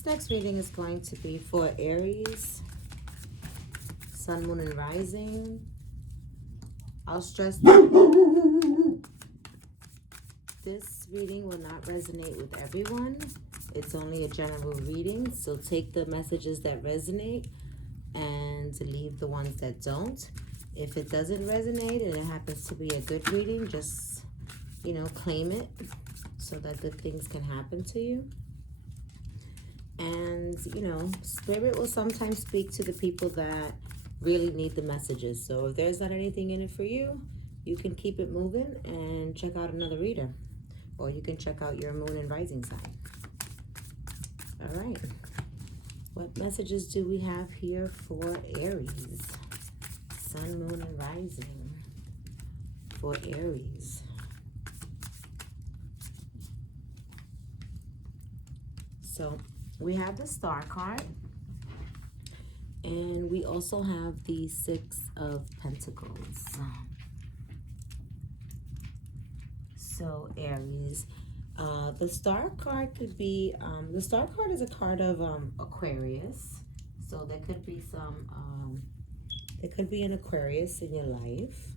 This next reading is going to be for Aries, Sun, Moon, and Rising. I'll stress that this reading will not resonate with everyone. It's only a general reading, so take the messages that resonate and leave the ones that don't. If it doesn't resonate and it happens to be a good reading, just, claim it so that good things can happen to you. And, Spirit will sometimes speak to the people that really need the messages. So if there's not anything in it for you, you can keep it moving and check out another reader. Or you can check out your moon and rising sign. All right. What messages do we have here for Aries? Sun, moon, and rising for Aries. So we have the Star card. And we also have the Six of Pentacles. So Aries. The Star card could be, the Star card is a card of Aquarius. So there could be there could be an Aquarius in your life.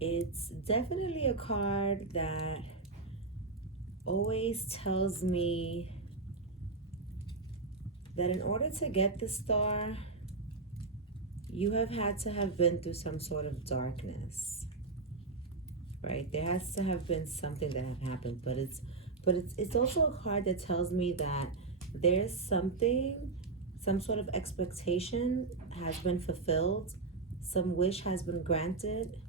It's definitely a card that always tells me that in order to get the Star, you have had to have been through some sort of darkness. Right, there has to have been something that have happened, but it's also a card that tells me that there's something, some sort of expectation has been fulfilled, some wish has been granted.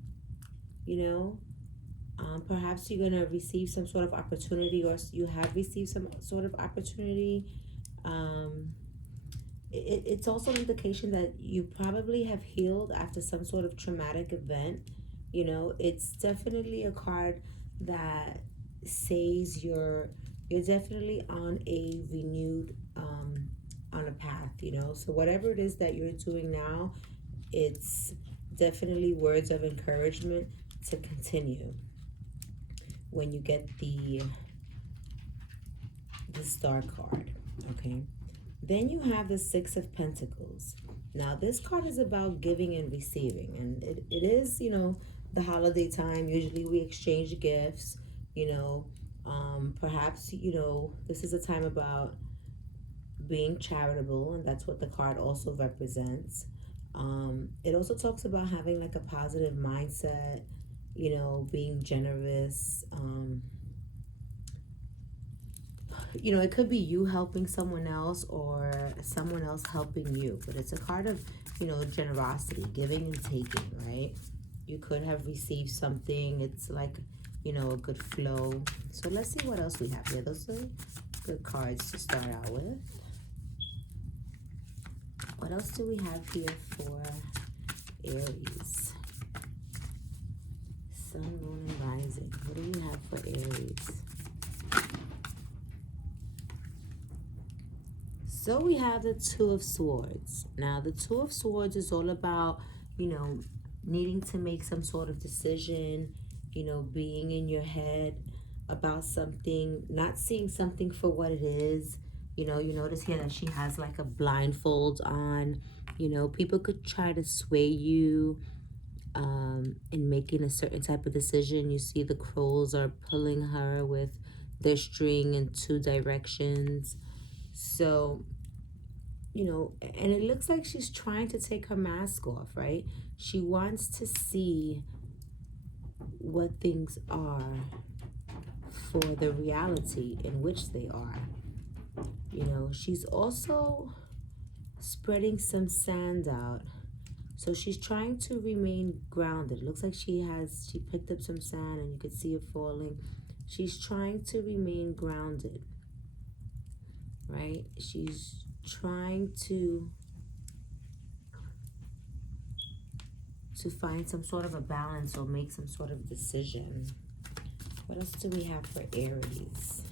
Perhaps you're gonna receive some sort of opportunity, or you have received some sort of opportunity. It's also an indication that you probably have healed after some sort of traumatic event. It's definitely a card that says you're definitely on a renewed, on a path, So whatever it is that you're doing now, it's definitely words of encouragement to continue when you get the Star card, okay? Then you have the Six of Pentacles. Now, this card is about giving and receiving, and it is, the holiday time. Usually we exchange gifts, perhaps, this is a time about being charitable, and that's what the card also represents. It also talks about having like a positive mindset, being generous. It could be you helping someone else or someone else helping you, but it's a card of, generosity, giving and taking, right? You could have received something. It's like, a good flow. So let's see what else we have here. Those are good cards to start out with. What else do we have here for Aries? Sun, moon, and rising. What do we have for Aries? So we have the Two of Swords. Now, the Two of Swords is all about, needing to make some sort of decision, being in your head about something, not seeing something for what it is. You notice here that she has like a blindfold on. People could try to sway you in making a certain type of decision. You see the crows are pulling her with their string in two directions. So, and it looks like she's trying to take her mask off, right? She wants to see what things are for the reality in which they are. She's also spreading some sand out. So she's trying to remain grounded. It looks like she picked up some sand and you could see it falling. She's trying to remain grounded, right? She's trying to find some sort of a balance or make some sort of decision. What else do we have for Aries?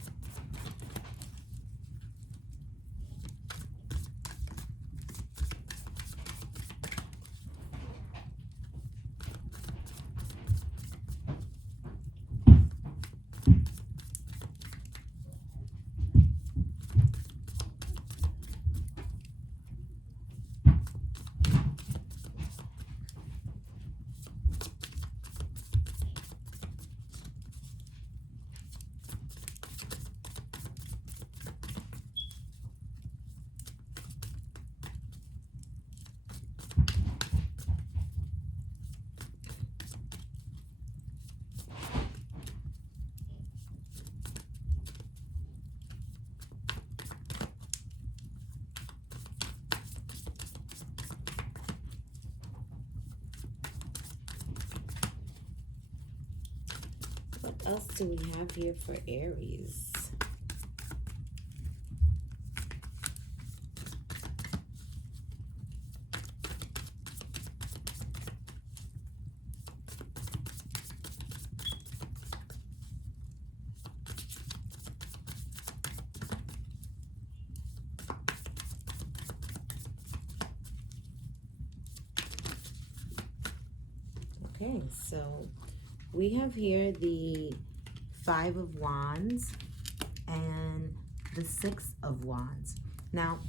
else do we have here for Aries? Okay, so we have here the Five of Wands and the Six of Wands. Now,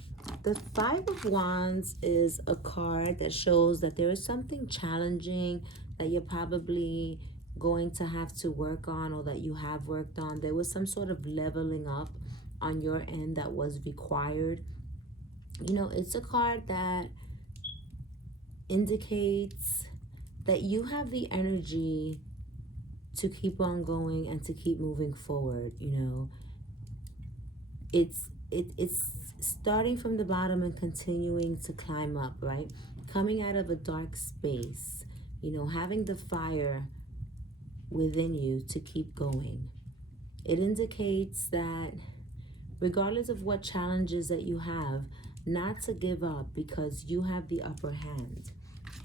the Five of Wands is a card that shows that there is something challenging that you're probably going to have to work on, or that you have worked on. There was some sort of leveling up on your end that was required. You know, it's a card that indicates that you have the energy to keep on going and to keep moving forward. You know, it's starting from the bottom and continuing to climb up, right? Coming out of a dark space, you know, having the fire within you to keep going. It indicates that regardless of what challenges that you have, not to give up, because you have the upper hand.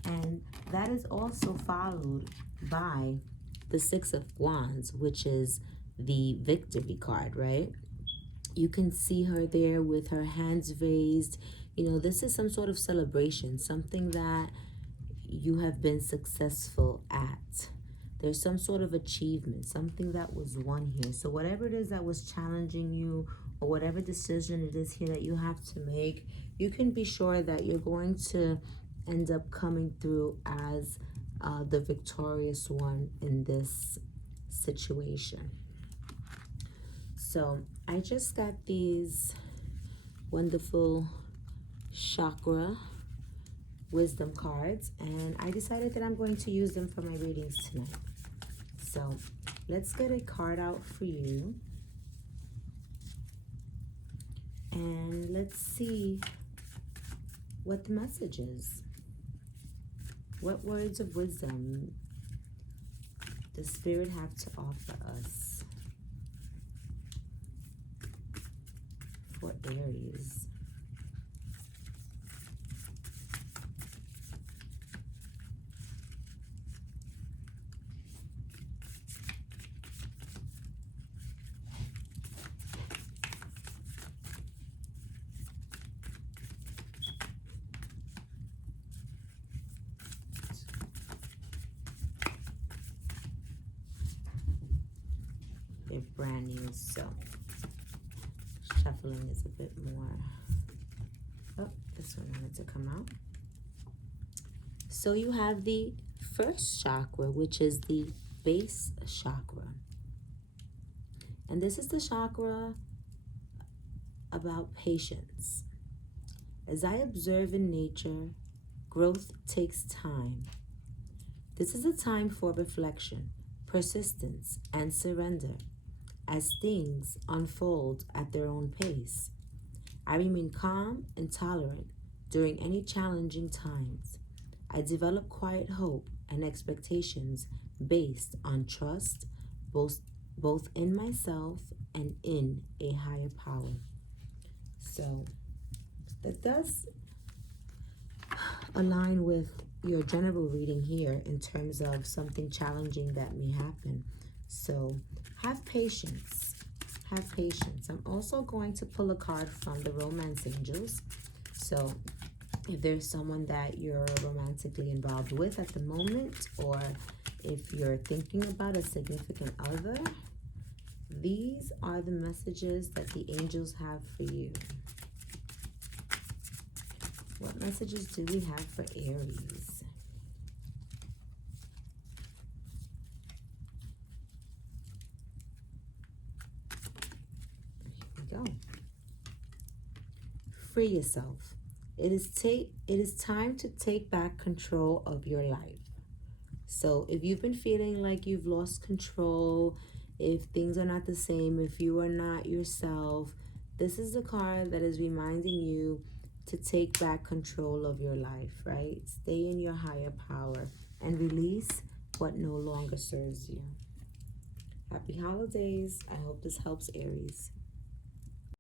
And that is also followed by the Six of Wands, which is the victory card, right? You can see her there with her hands raised. You know, this is some sort of celebration, something that you have been successful at. There's some sort of achievement, something that was won here. So whatever it is that was challenging you, or whatever decision it is here that you have to make, you can be sure that you're going to end up coming through as the victorious one in this situation. So I just got these wonderful chakra wisdom cards, and I decided that I'm going to use them for my readings tonight. So let's get a card out for you, and let's see what the message is. What words of wisdom does Spirit have to offer us for Aries? They're brand new, so shuffling is a bit more. Oh, this one wanted to come out. So you have the first chakra, which is the base chakra. And this is the chakra about patience. As I observe in nature, growth takes time. This is a time for reflection, persistence, and surrender as things unfold at their own pace. I remain calm and tolerant during any challenging times. I develop quiet hope and expectations based on trust, both in myself and in a higher power. So that does align with your general reading here in terms of something challenging that may happen. So have patience. Have patience. I'm also going to pull a card from the Romance Angels. So if there's someone that you're romantically involved with at the moment, or if you're thinking about a significant other, these are the messages that the angels have for you. What messages do we have for Aries? Here we go. Free yourself. It is time to take back control of your life. So if you've been feeling like you've lost control, if things are not the same, if you are not yourself, this is the card that is reminding you to take back control of your life, right? Stay in your higher power and release what no longer serves you. Happy holidays. I hope this helps, Aries.